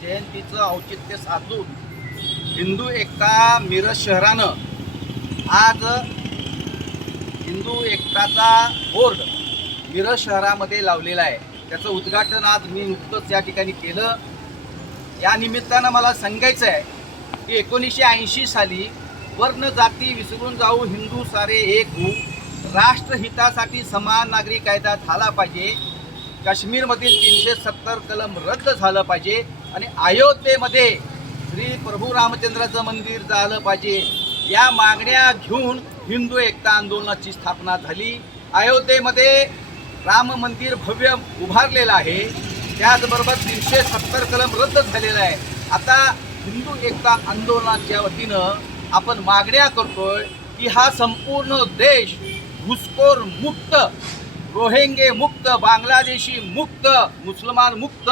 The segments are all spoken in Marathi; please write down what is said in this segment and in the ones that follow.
जयंतीचं औचित्य साधून हिंदू एकता मिरज शहरानं आज हिंदू एकताचा बोर्ड मिरज शहरामध्ये लावलेला आहे. त्याचं उद्घाटन आज मी नुकतंच या ठिकाणी केलं. या निमित्तानं मला सांगायचं आहे की 1980 साली वर्ण जाती विसरून जाऊ हिंदू सारे एक होऊ, राष्ट्रहितासाठी समान नागरी कायदा झाला पाहिजे, काश्मीरमधील 370 कलम रद्द झालं पाहिजे आणि अयोध्येमध्ये श्री प्रभू रामचंद्राचं मंदिर झालं पाहिजे. या मागण्या घेऊन हिंदू एकता आंदोलनाची स्थापना झाली. अयोध्येमध्ये राम मंदिर भव्य उभारलेलं आहे. त्याचबरोबर 370 कलम रद्द झालेला आहे. आता हिंदू एकता आंदोलनाच्या वतीनं आपण मागण्या करतोय की हा संपूर्ण देश घुसखोर मुक्त, रोहिंगे मुक्त, बांगलादेशी मुक्त, मुसलमान मुक्त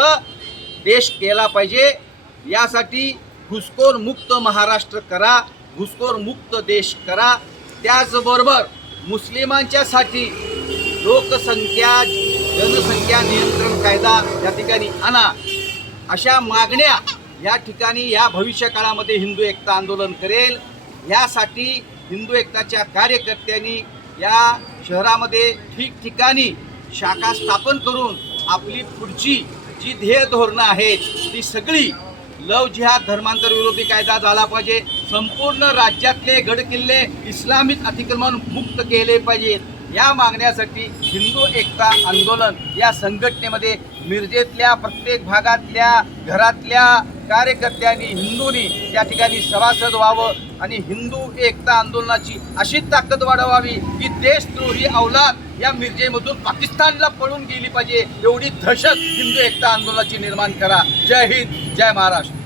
देश केला पाहिजे. यासाठी घुसखोर मुक्त महाराष्ट्र करा, घुसखोर मुक्त देश करा. त्याचबरोबर मुस्लिमांच्यासाठी जनसंख्या नियंत्रण कायदा या ठिकाणी आणा. अशा मागण्या या ठिकाणी या भविष्य काळामध्ये हिंदू एकता आंदोलन करेल. यासाठी हिंदू एकताच्या कार्यकर्त्यांनी या शहरामध्ये ठिकठिकाणी शाखा स्थापन करून आपली पुढची जी ध्येय धोरणं आहेत ती सगळी लव जिहाद धर्मांतर विरोधी कायदा झाला पाहिजे, संपूर्ण राज्यातले गडकिल्ले इस्लामिक अतिक्रमण मुक्त केले पाहिजेत. या मागण्यासाठी हिंदू एकता आंदोलन या संघटनेमध्ये मिरजेतल्या प्रत्येक भागातल्या घरातल्या कार्यकर्त्यांनी हिंदूंनी त्या ठिकाणी सभासद व्हावं आणि हिंदू एकता आंदोलनाची अशी ताकद वाढवावी की देशद्रोही अवलाद या मिरजेमधून पाकिस्तानला पळून गेली पाहिजे. एवढी दहशत हिंदू एकता आंदोलनाची निर्माण करा. जय हिंद, जय महाराष्ट्र.